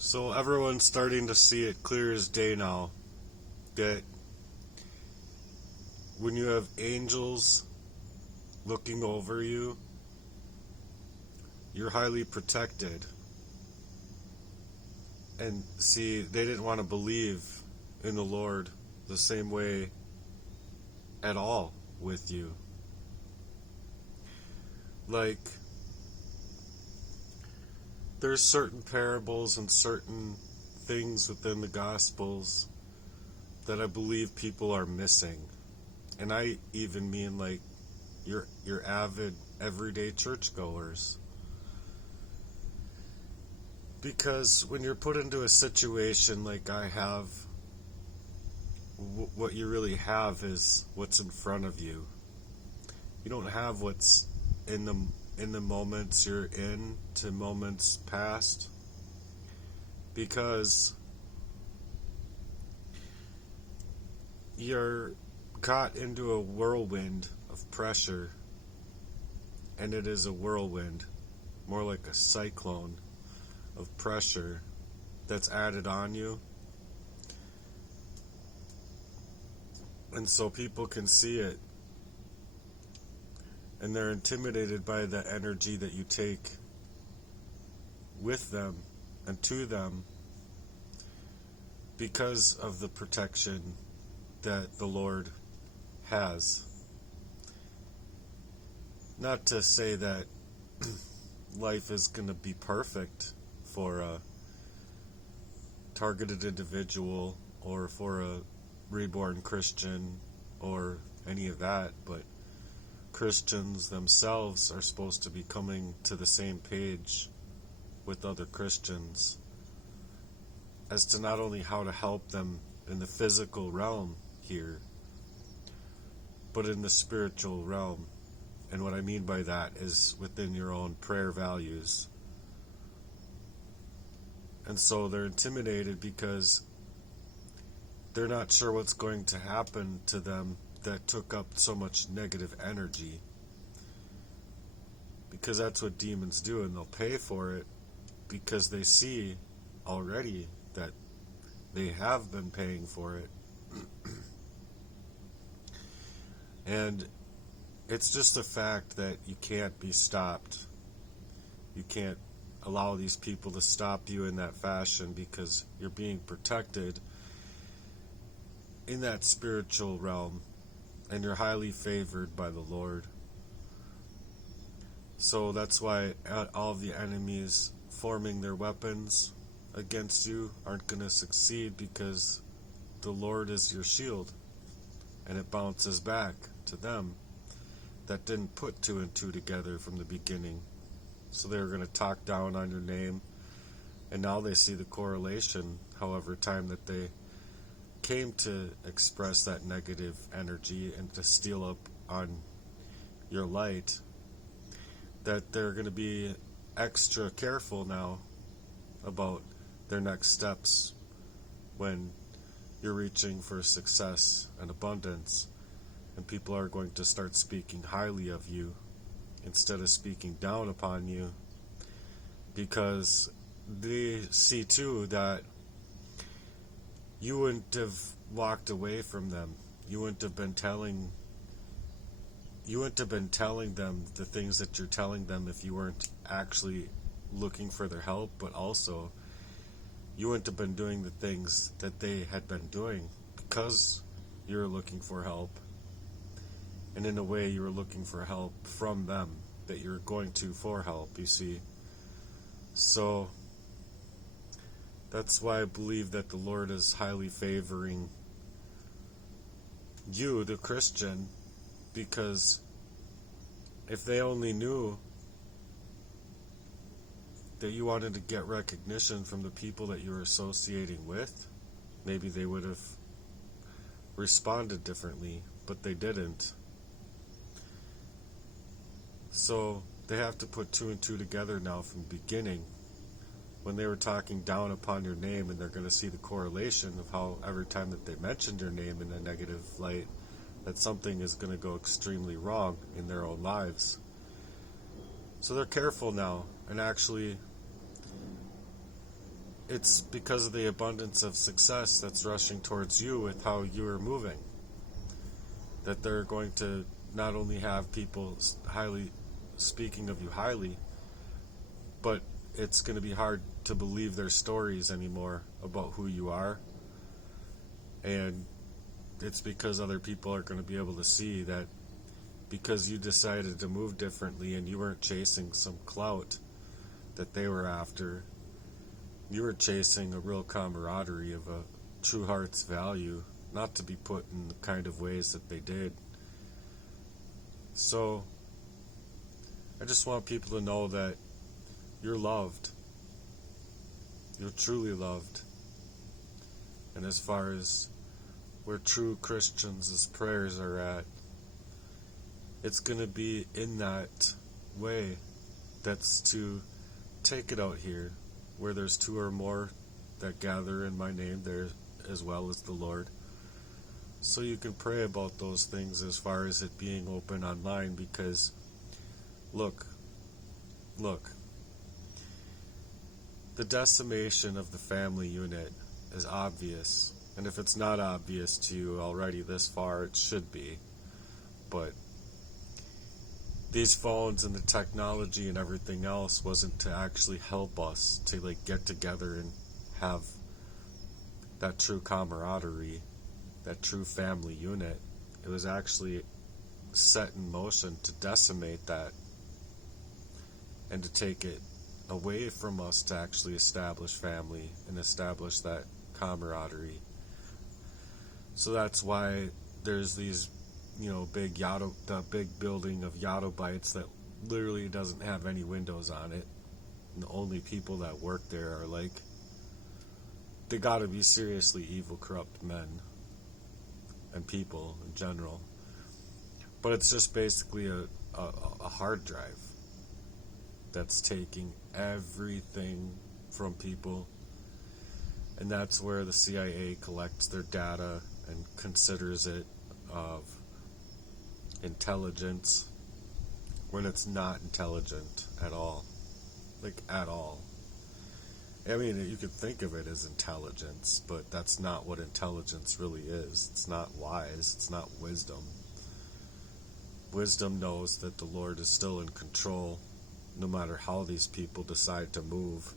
So everyone's starting to see it clear as day now that when you have angels looking over you, you're highly protected. And see, they didn't want to believe in the Lord the same way at all with you. Like, there's certain parables and certain things within the Gospels that I believe people are missing. And I even mean like your avid everyday churchgoers. Because when you're put into a situation like I have, what you really have is what's in front of you. You don't have what's in the moments you're in to moments past, because you're caught into a whirlwind of pressure, and it is a whirlwind, more like a cyclone of pressure that's added on you. And so people can see it, and they're intimidated by the energy that you take with them and to them because of the protection that the Lord has. Not to say that life is going to be perfect for a targeted individual or for a reborn Christian or any of that, but Christians themselves are supposed to be coming to the same page with other Christians as to not only how to help them in the physical realm here, but in the spiritual realm. And what I mean by that is within your own prayer values. And so they're intimidated because they're not sure what's going to happen to them that took up so much negative energy. Because that's what demons do, and they'll pay for it because they see already that they have been paying for it. And it's just a fact that you can't be stopped. You can't allow these people to stop you in that fashion because you're being protected in that spiritual realm, and you're highly favored by the Lord. So that's why all of the enemies forming their weapons against you aren't going to succeed, because the Lord is your shield, and it bounces back to them that didn't put two and two together from the beginning. So they were going to talk down on your name, and now they see the correlation, however time that they came to express that negative energy and to steal up on your light, that they're going to be extra careful now about their next steps when you're reaching for success and abundance, and people are going to start speaking highly of you instead of speaking down upon you, because they see too that you wouldn't have walked away from them. You wouldn't have been telling them the things that you're telling them if you weren't actually looking for their help, but also you wouldn't have been doing the things that they had been doing because you were looking for help. And in a way, you were looking for help from them that you're going to for help, you see. So that's why I believe that the Lord is highly favoring you, the Christian, because if they only knew that you wanted to get recognition from the people that you were associating with, maybe they would have responded differently, but they didn't. So they have to put two and two together now from the beginning. When they were talking down upon your name, and they're going to see the correlation of how every time that they mentioned your name in a negative light, that something is going to go extremely wrong in their own lives. So they're careful now, and actually it's because of the abundance of success that's rushing towards you with how you are moving, that they're going to not only have people highly speaking of you highly, but it's going to be hard to believe their stories anymore about who you are. And it's because other people are going to be able to see that because you decided to move differently and you weren't chasing some clout that they were after, you were chasing a real camaraderie of a true heart's value, not to be put in the kind of ways that they did. So I just want people to know that you're loved. You're truly loved. And as far as where true Christians' prayers are at, it's going to be in that way. That's to take it out here, where there's two or more that gather in my name, there as well as the Lord. So you can pray about those things as far as it being open online, because look, the decimation of the family unit is obvious, and if it's not obvious to you already this far, it should be. But these phones and the technology and everything else wasn't to actually help us to get together and have that true camaraderie, that true family unit. It was actually set in motion to decimate that and to take it away from us to actually establish family and establish that camaraderie. So that's why there's these, the big building of Yotobites that literally doesn't have any windows on it. And the only people that work there are they gotta be seriously evil, corrupt men and people in general. But it's just basically a hard drive that's taking everything from people, and that's where the CIA collects their data and considers it of intelligence when it's not intelligent at all. At all. I mean, you could think of it as intelligence, but that's not what intelligence really is. It's not wise. It's not wisdom. Wisdom knows that the Lord is still in control, no matter how these people decide to move,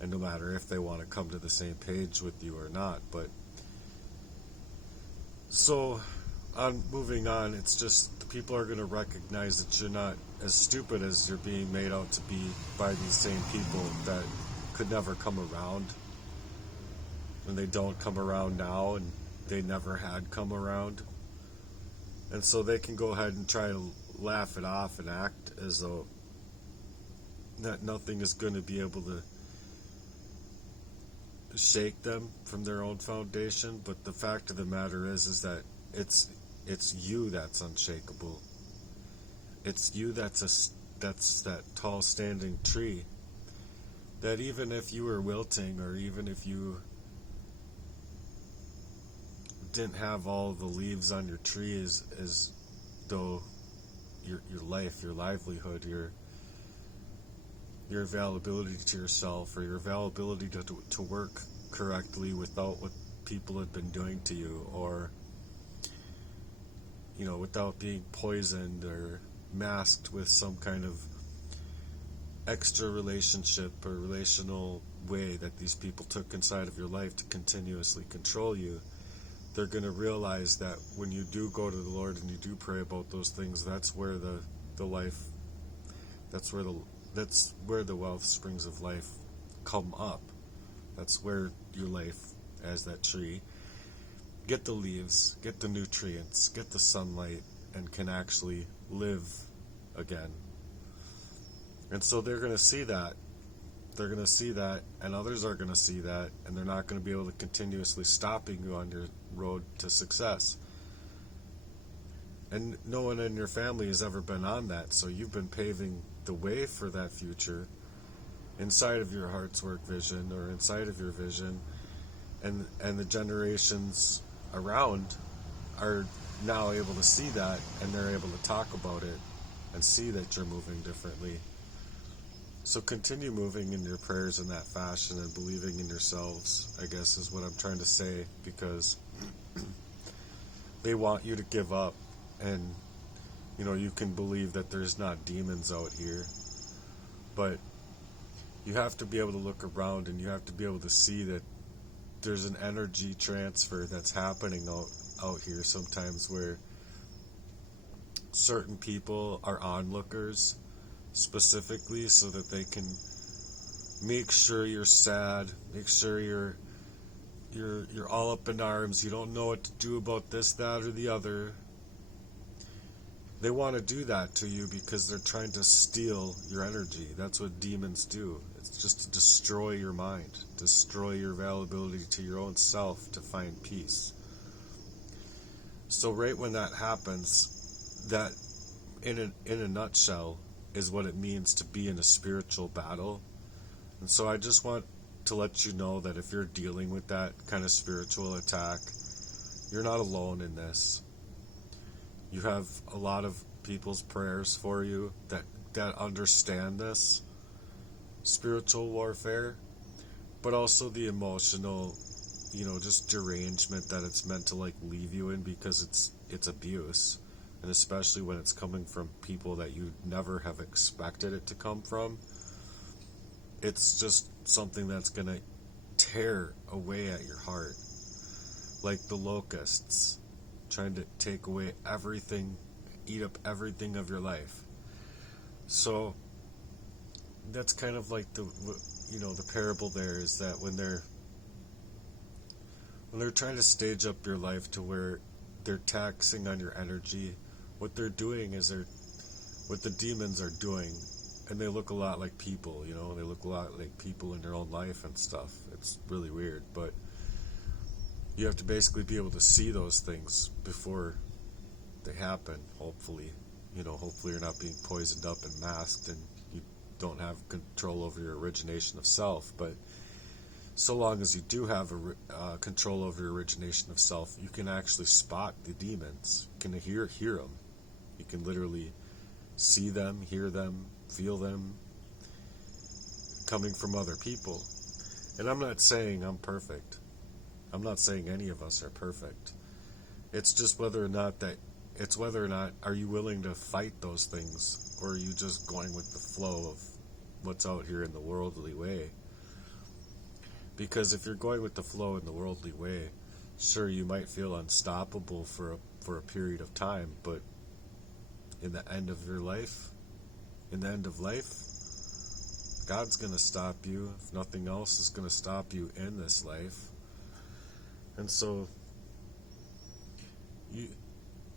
and no matter if they want to come to the same page with you or not. But so, moving on, it's just the people are going to recognize that you're not as stupid as you're being made out to be by these same people that could never come around, and they don't come around now, and they never had come around. And so they can go ahead and try to laugh it off and act as though that nothing is going to be able to shake them from their own foundation. But the fact of the matter is that it's you that's unshakable. It's you that's that tall standing tree, that even if you were wilting, or even if you didn't have all the leaves on your tree, as though your life, your livelihood, your availability to yourself, or your availability to work correctly without what people had been doing to you, or without being poisoned or masked with some kind of extra relationship or relational way that these people took inside of your life to continuously control you. They're going to realize that when you do go to the Lord and you do pray about those things, that's where the life, that's where the wealth springs of life come up. That's where your life, as that tree, get the leaves, get the nutrients, get the sunlight, and can actually live again. And so they're going to see that. They're going to see that, and others are going to see that, and they're not going to be able to continuously stopping you on your road to success. And no one in your family has ever been on that, so you've been paving the way for that future inside of your heart's work vision, or inside of your vision, and the generations around are now able to see that, and they're able to talk about it and see that you're moving differently. So continue moving in your prayers in that fashion and believing in yourselves, I guess is what I'm trying to say, because they want you to give up, and you can believe that there's not demons out here, but you have to be able to look around and you have to be able to see that there's an energy transfer that's happening out here sometimes, where certain people are onlookers specifically so that they can make sure you're sad, make sure you're all up in arms, you don't know what to do about this, that, or the other. They want to do that to you because they're trying to steal your energy. That's what demons do. It's just to destroy your mind, destroy your availability to your own self to find peace. So right when that happens, that in a nutshell is what it means to be in a spiritual battle. And so I just want to let you know that if you're dealing with that kind of spiritual attack, you're not alone in this. You have a lot of people's prayers for you that understand this spiritual warfare, but also the emotional, just derangement that it's meant to leave you in, because it's abuse, and especially when it's coming from people that you never have expected it to come from. It's just something that's gonna tear away at your heart, like the locusts trying to take away everything, eat up everything of your life. So that's kind of like the parable there, is that when they're trying to stage up your life to where they're taxing on your energy, what they're doing is what the demons are doing, and they look a lot like people, they look a lot like people in their own life and stuff. It's really weird, but you have to basically be able to see those things before they happen, hopefully. Hopefully you're not being poisoned up and masked and you don't have control over your origination of self. But so long as you do have control over your origination of self, you can actually spot the demons. You can hear them. You can literally see them, hear them, feel them coming from other people. And I'm not saying I'm perfect. I'm not saying any of us are perfect. It's just whether or not are you willing to fight those things, or are you just going with the flow of what's out here in the worldly way? Because if you're going with the flow in the worldly way, sure, you might feel unstoppable for a period of time, but in the end of life, God's going to stop you. If nothing else is going to stop you in this life. And so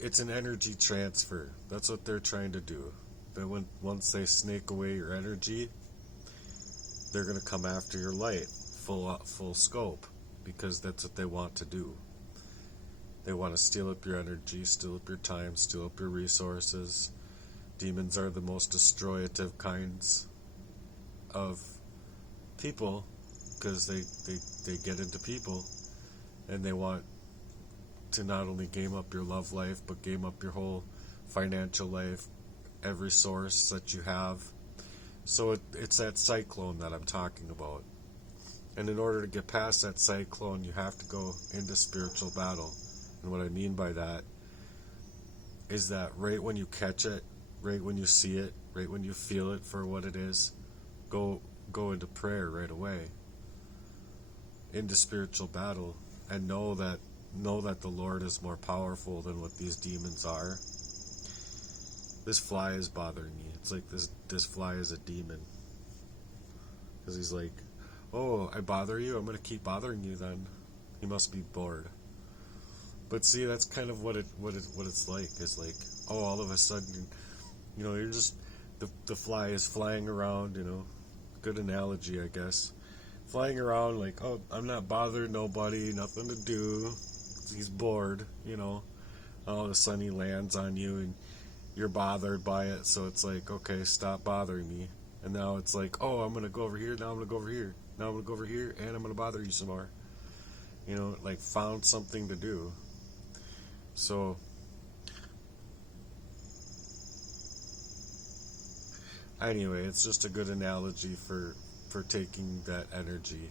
it's an energy transfer. That's what they're trying to do. But once they snake away your energy, they're going to come after your light full scope, because that's what they want to do. They want to steal up your energy, steal up your time, steal up your resources. Demons are the most destructive kinds of people, because they get into people, and they want to not only game up your love life, but game up your whole financial life, every source that you have. So it's that cyclone that I'm talking about. And in order to get past that cyclone, you have to go into spiritual battle. And what I mean by that is that right when you catch it, right when you see it, right when you feel it for what it is, go into prayer right away, into spiritual battle, and know that the Lord is more powerful than what these demons are. This fly is bothering me. It's like this fly is a demon, because he's like, oh, I bother you, I'm going to keep bothering you then. He must be bored. But see, that's kind of what it's like. It's like, oh, all of a sudden, you're just, the fly is flying around, good analogy, I guess. Flying around like, oh, I'm not bothering nobody, nothing to do. He's bored, All of a sudden he lands on you and you're bothered by it. So it's like, okay, stop bothering me. And now it's like, oh, I'm going to go over here. Now I'm going to go over here. Now I'm going to go over here and I'm going to bother you some more. Found something to do. So Anyway, it's just a good analogy for taking that energy.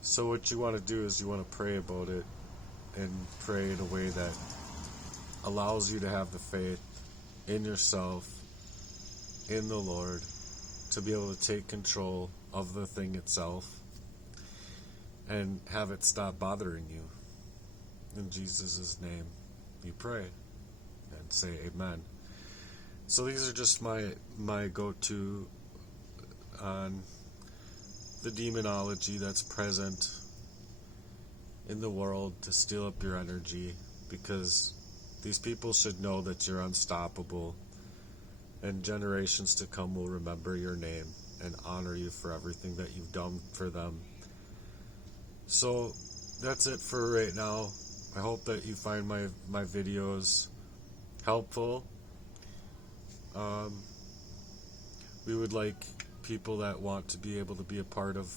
So what you want to do is you want to pray about it, and pray in a way that allows you to have the faith in yourself, in the Lord, to be able to take control of the thing itself and have it stop bothering you. In Jesus' name, you pray and say amen. So these are just my go-to on the demonology that's present in the world to steal up your energy, because these people should know that you're unstoppable, and generations to come will remember your name and honor you for everything that you've done for them. So that's it for right now. I hope that you find my videos helpful. We would like people that want to be able to be a part of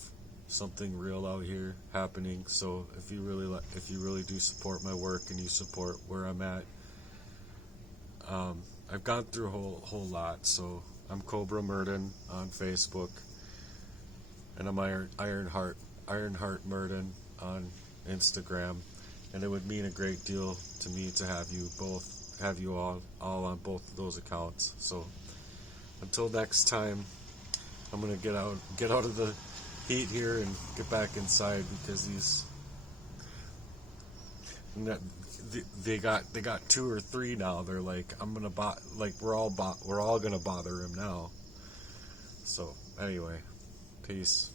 something real out here happening. So if you really do support my work and you support where I'm at, I've gone through a whole lot. So I'm Cobra Murden on Facebook, and I'm Ironheart Murden on Instagram, and it would mean a great deal to me to have you all on both of those accounts. So until next time, I'm gonna get out of the heat here and get back inside, because they got 2 or 3 now. They're like, we're all gonna bother him now. So anyway, peace.